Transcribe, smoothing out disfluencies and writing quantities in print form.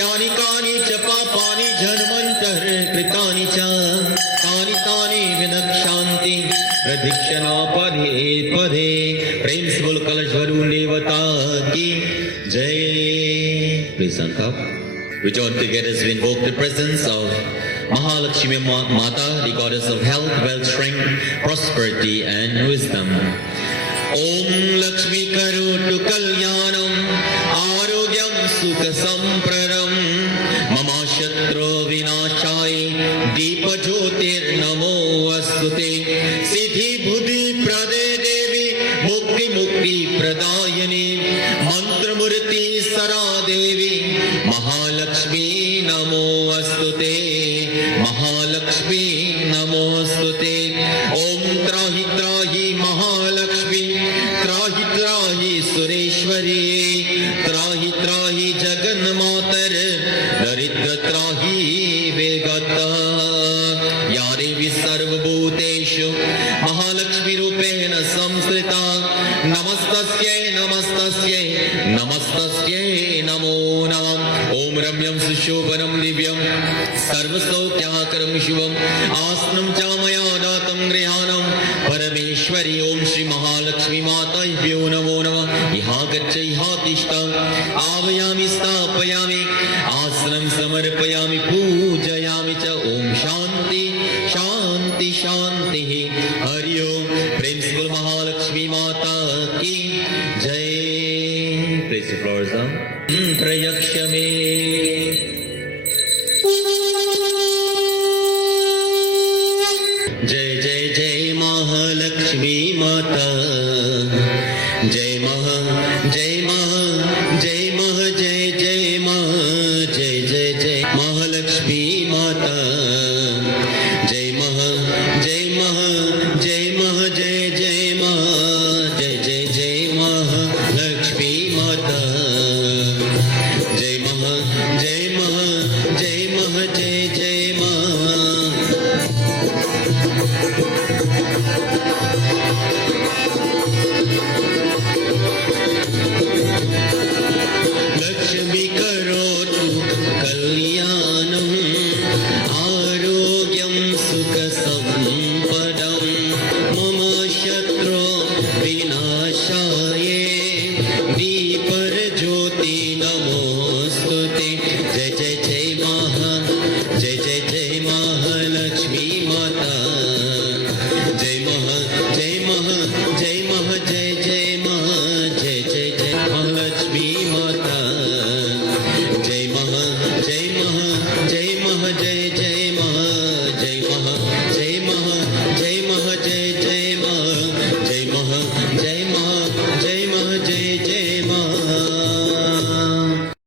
यानि कानि च पापानि जन्मन्तर् कृतानि च तानि तानि विनक्ष्यन्ति प्रदक्षिणा पदे पदे। प्रेम से बोल कलश वरुण देवता की जय। Please stand up. We join together as we invoke the presence of Mahalakshmi Mata, the goddess of health, wealth, strength, prosperity and wisdom. Om Lakshmi Karotu Kalyanam Arogyam Sukha Sampradam Mama Shatru Vinashai Deepa Jyotir Namo Astute Siddhi Buddhi Prade Devi Mukti Mukti Pradayani Mantra Murti Sara Devi Mahalakshmi Namo Astute Mahalakshmi Namo Astute Om Trahi Trahi Mahalakshmi Trahi Trahi Sureshwari Trahi Trahi Jagan Matar Daridra Trahi Vegata Yare Visarva Bhuteshu Mahalakshmi Rupena Samsrita Namastasye Namastasye Namastasye Namo Namam Om Ramyam Sushobhanam Divyam Sarvasaukhyakaram Shivam Asnam Chamaya Datam Grihanam Parameshwari Om Shri Mahalakshmi Matayabhyo Namo Namah Iha Gaccha Iha Tishta Avayami Stapayami Asnam Samarpayami Pujayami Cha Om Shanti Shanti Shanti Hari Om Prem se bol Mahalakshmi Mata ki Jai. Place the flowers down. Prayakshame